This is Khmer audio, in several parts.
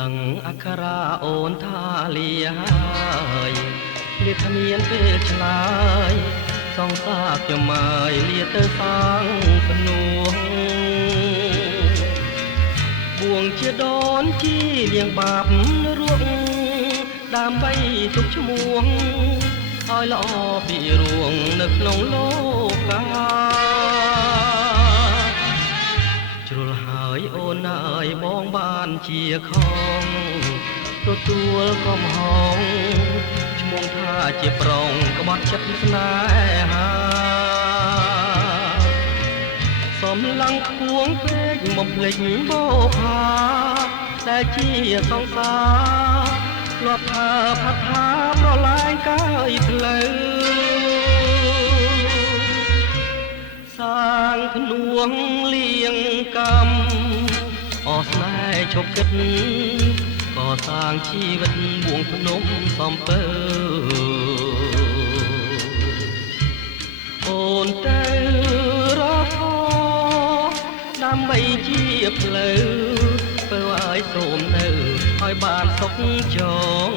ដឹងអក្ខរាអូនថាលាហើយលាគ្មានពេលឆ្លើយសងសាខ្ញុំមកលាទៅសាងភ្នួងបួងជាដូនជីលៀងបាបរួងដើម្បីទុកឈ្មោះឲ្យល្អពីរួងនៅក្នុងលោកកាជ្រុលហើយអូនអើយបងបានជាខំទទួលកំហងឈ្មោះថាជាប្រុងក្បត់ចិត្តស្នេហាសំឡងគួងពេកមកភ្លេចបោផាដែលជាសង្សារលត់ថាផាត់ថាប្រឡាយកាយផ្លូវសាងភ្នួងលៀងកម្មអស្នេហ៍ឈប់គិតក៏សាងជីវិតបួងភ្នំសំពើអូនទៅរកដើម្បីជាផ្លូវធ្វើឲ្យសូមនៅឲ្យបានសុខចង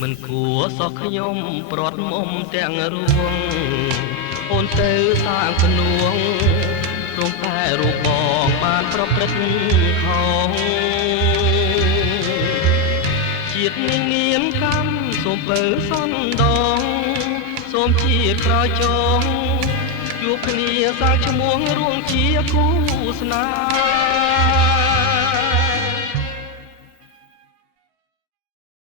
មិនគួរសោះខ្ញុំប្រត់មុំទាំងរួងអូនទៅសាងភ្នួងរងតែរូបបងបានប្រព្រឹត្តខុសជាតិនាងនាមកម្មសូមពើសន្ដងសូមជាតិក្រោយចងជួបគ្នាសាងឈ្មោះរួងជាគូស្នេហ៍